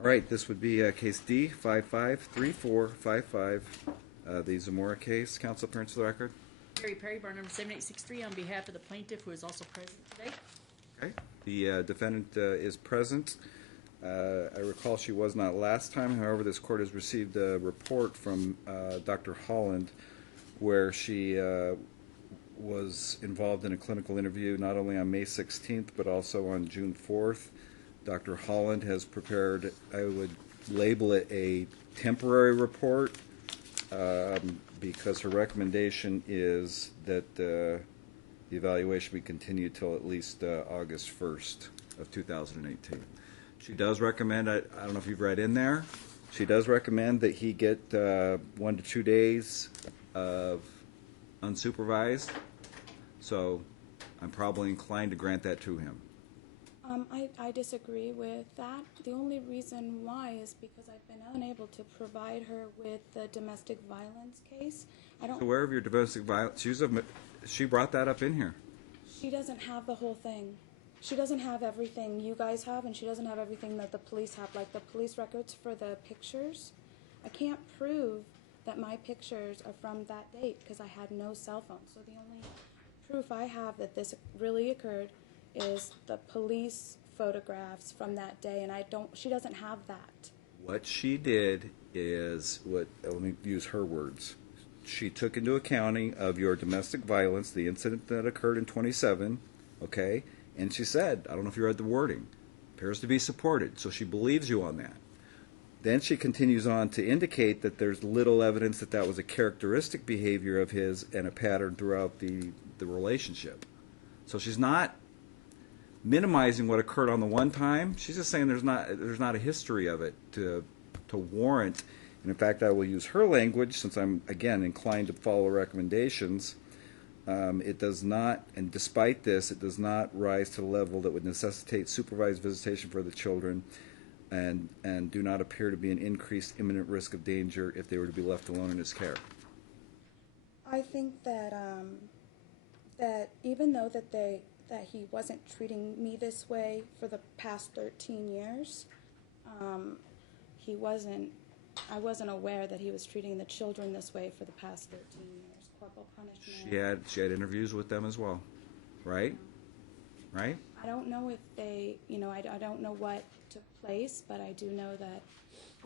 All right, this would be case D 553455, the Zamora case. Counsel appearance to the record. Perry bar number 7863 on behalf of the plaintiff who is also present today. Okay. The defendant is present. I recall she was not last time. However, this court has received a report from Dr. Holland where she was involved in a clinical interview not only on May 16th but also on June 4th. Dr. Holland has prepared, I would label it a temporary report because her recommendation is that the evaluation be continued till at least August 1st of 2018. She does recommend, I don't know if you've read in there, she does recommend that he get 1 to 2 days of unsupervised, so I'm probably inclined to grant that to him. I disagree with that. The only reason why is because I've been unable to provide her with the domestic violence case. So aware of your domestic violence, she brought that up in here. She doesn't have the whole thing. She doesn't have everything you guys have, and she doesn't have everything that the police have, like the police records for the pictures. I can't prove that my pictures are from that date because I had no cell phone. So the only proof I have that this really occurred is the police photographs from that day, and she doesn't have that. What she did is, let me use her words. She took into accounting of your domestic violence, the incident that occurred in 27, okay, and she said, I don't know if you read the wording, appears to be supported, so she believes you on that. Then she continues on to indicate that there's little evidence that that was a characteristic behavior of his and a pattern throughout the relationship. So she's not minimizing what occurred on the one time. She's just saying there's not a history of it to warrant. And in fact, I will use her language since I'm again inclined to follow recommendations. It does not, and despite this, it does not rise to the level that would necessitate supervised visitation for the children, and do not appear to be an increased imminent risk of danger if they were to be left alone in his care. I think that that even though that he wasn't treating me this way for the past 13 years, I wasn't aware that he was treating the children this way for the past 13 years. Corporal punishment. She had interviews with them as well, right? Right? I don't know if they, I don't know what took place, but I do know that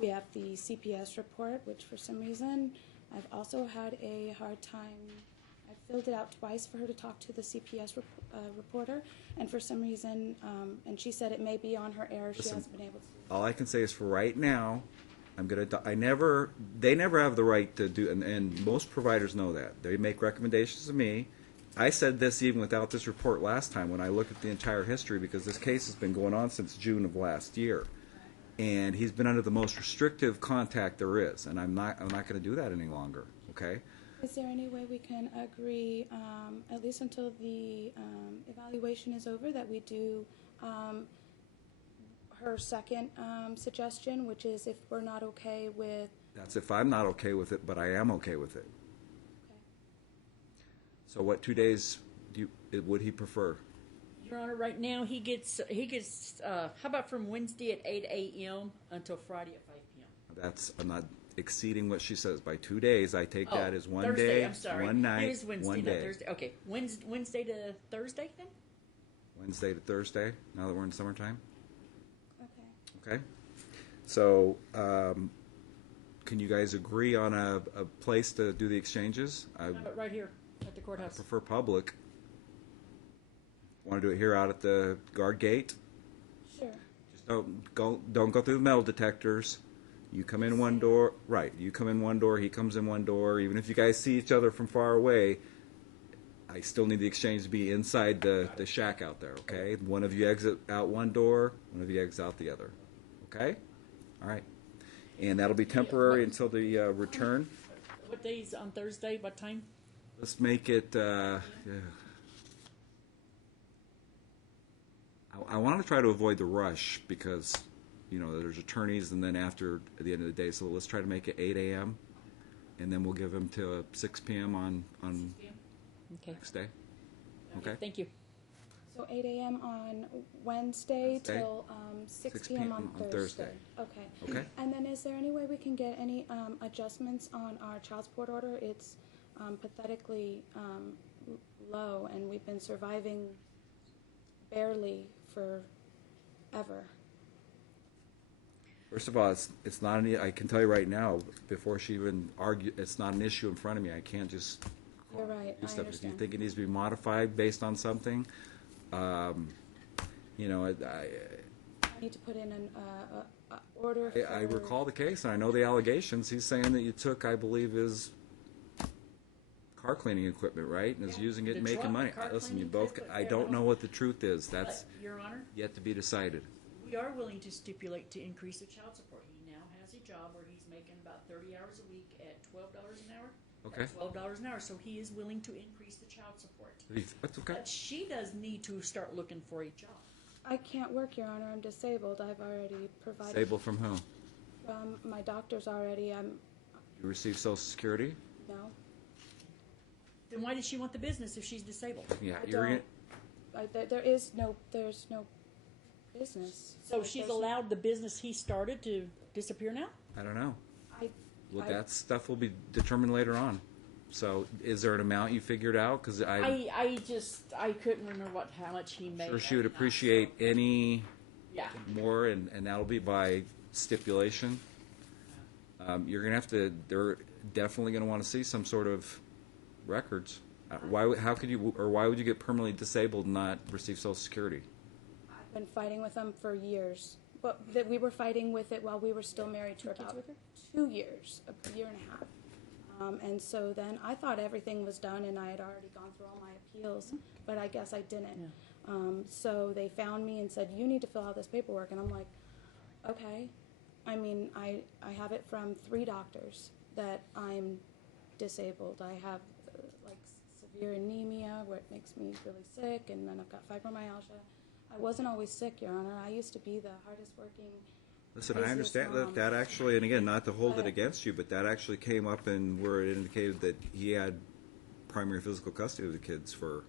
we have the CPS report, which for some reason I've also had a hard time. I filled it out twice for her to talk to the CPS reporter, and for some reason, and she said it may be on her error. She hasn't been able to. All I can say is for right now, they never have the right to do, and most providers know that. They make recommendations to me. I said this even without this report last time when I looked at the entire history, because this case has been going on since June of last year. And he's been under the most restrictive contact there is, and I'm not going to do that any longer, okay? Is there any way we can agree, at least until the evaluation is over, that we do her second suggestion, which is if we're not okay with... That's if I'm not okay with it, but I am okay with it. Okay. So what 2 days would he prefer? Your Honor, right now he gets how about from Wednesday at 8 a.m. until Friday at 5 p.m. I'm not exceeding what she says by 2 days. I take that as one Thursday, day, I'm sorry. one night, It is Wednesday, one not day. Thursday. Okay, Wednesday to Thursday then? Wednesday to Thursday, now that we're in summertime? Okay. Okay. So can you guys agree on a place to do the exchanges? Right here at the I courthouse. prefer public. Want to do it here out at the guard gate? Sure. Just don't go through the metal detectors. You come in one door, right? You come in one door, he comes in one door. Even if you guys see each other from far away, I still need the exchange to be inside the shack out there, okay? One of you exit out one door, one of you exit out the other, okay? All right. And that'll be temporary until the return. What days on Thursday? What time? Let's make it, I want to try to avoid the rush because, there's attorneys and then after at the end of the day, so let's try to make it 8 a.m. and then we'll give them till 6 p.m. on Okay. next day. Okay? Thank you. So 8 a.m. on Wednesday Wednesday, till 6 p.m. on Thursday. Okay. Okay. And then is there any way we can get any adjustments on our child support order? It's pathetically low, and we've been surviving barely forever. First of all, it's not an, I can tell you right now, before she even argued, it's not an issue in front of me. I can't just You're right. do I stuff. If you understand. think it needs to be modified based on something, you know, I need to put in an order. I for- recall the case, and I know the allegations. He's saying that you took, I believe, his car cleaning equipment, right, and is Yeah, using it the and making truck, money. car Listen, you cleaning both. equipment, I don't know what the truth is. That's But, Your Honor, yet to be decided. we are willing to stipulate to increase the child support. He now has a job where he's making about 30 hours a week at $12 an hour. Okay. At $12 an hour, so he is willing to increase the child support. That's okay. But she does need to start looking for a job. I can't work, Your Honor. I'm disabled. I've already provided Stable from whom? from my doctors already. You receive Social Security? No. Then why does she want the business if she's disabled? Yeah, I you're. don't. There's no business. So she's allowed the business he started to disappear now? I don't know. Well, I- that stuff will be determined later on. So, is there an amount you figured out? Because I couldn't remember how much he made. sure she would right now, appreciate so- any Yeah. more, and that'll be by stipulation. You're gonna have to. They're definitely gonna want to see some sort of records. How could you, or why would you get permanently disabled and not receive Social Security? I've been fighting with them for years. But that we were fighting with it while we were still married for about 2 years, a year and a half. And so then I thought everything was done, and I had already gone through all my appeals, but I guess I didn't. So they found me and said, you need to fill out this paperwork. And I'm like, okay. I mean, I have it from 3 doctors that I'm disabled. I have like severe anemia where it makes me really sick, and then I've got fibromyalgia. I wasn't always sick, Your Honor. I used to be the hardest working. Listen, I business understand mom. that actually, and again, not to hold it But- against you, but that actually came up and where it indicated that he had primary physical custody of the kids for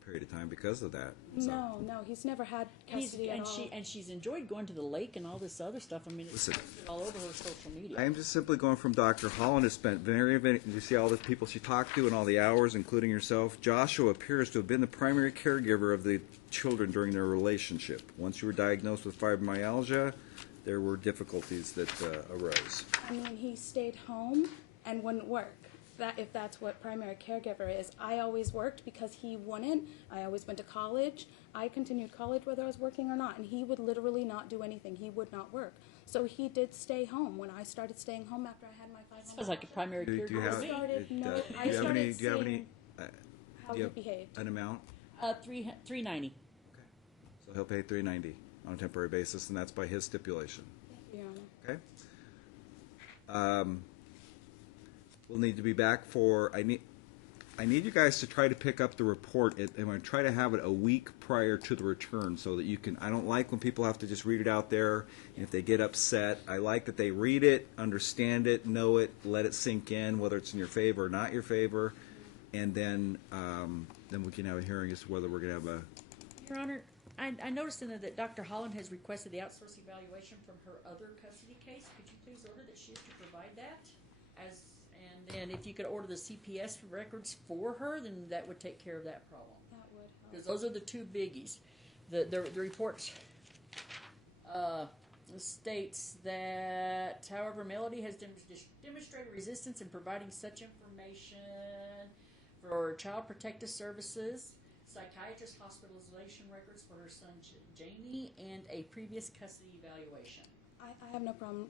a period of time because of that. So, No, he's never had custody at all. And she's enjoyed going to the lake and all this other stuff. I mean, it's Listen. all over her social media. I am just simply going from Dr. Holland has spent you see all the people she talked to and all the hours, including yourself. Joshua appears to have been the primary caregiver of the children during their relationship. Once you were diagnosed with fibromyalgia, there were difficulties that arose. I mean, he stayed home and wouldn't work. If that's what primary caregiver is. I always worked because he wouldn't. I always went to college. I continued college whether I was working or not, and he would literally not do anything. He would not work. So he did stay home. When I started staying home after I had my fibromyalgia, Sounds like a primary Do caregiver. you have, to me. started- do no, you I have any? started Do you have any? seeing how do he you have behaved. an amount? $390. So he'll pay $390 on a temporary basis, and that's by his stipulation. Your Honor. Okay. We'll need to be back for. I need you guys to try to pick up the report. I'm going to try to have it a week prior to the return so that you can. I don't like when people have to just read it out there. And if they get upset, I like that they read it, understand it, know it, let it sink in, whether it's in your favor or not your favor, and then we can have a hearing as to whether we're going to have a. Your Honor, I noticed in there that Dr. Holland has requested the outsource evaluation from her other custody case. Could you please order that she is to provide that? And then if you could order the CPS records for her, then that would take care of that problem. That would help. Because those are the 2 biggies. The report states that, however, Melody has demonstrated resistance in providing such information for Child Protective Services, psychiatrist hospitalization records for her son Jamie, and a previous custody evaluation. I have no problem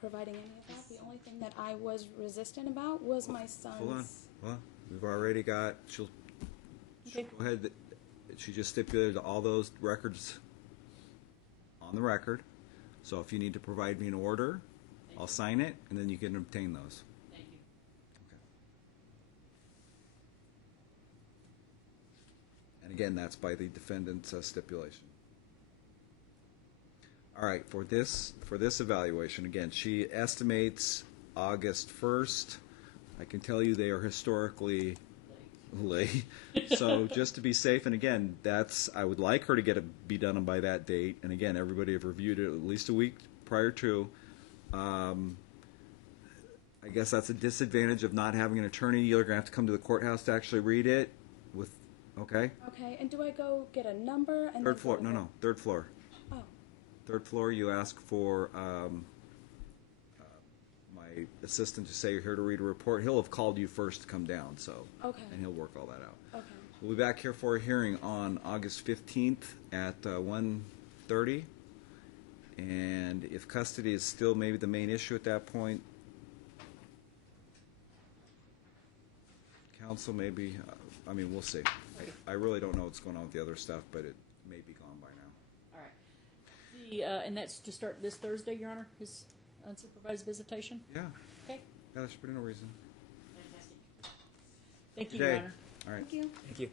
providing any of that. The only thing that I was resistant about was my son's. Hold on. Well, we've already got. She'll Okay. go ahead. She just stipulated all those records on the record. So if you need to provide me an order, I'll sign it, and then you can obtain those. Thank you. And again, that's by the defendant's stipulation. All right, for this evaluation, again, she estimates August 1st. I can tell you they are historically unfortunately. So just to be safe, and again, I would like her to be done by that date. And again, everybody have reviewed it at least a week prior to. I guess that's a disadvantage of not having an attorney. You're going to have to come to the courthouse to actually read it. Okay. Okay, and do I go get a number and Third then floor. go to No. Third floor. Oh, Third floor. You ask for my assistant to say you're here to read a report. He'll have called you first to come down. So. okay. And he'll work all that out. Okay. We'll be back here for a hearing on August 15th at 1:30. And if custody is still maybe the main issue at that point, counsel maybe, we'll see. I really don't know what's going on with the other stuff, but it may be gone by now. All right. And that's to start this Thursday, Your Honor, his unsupervised visitation? Yeah. Okay. Yeah, there should be no reason. Fantastic. Thank you, Today. Your Honor. All right. Thank you. Thank you.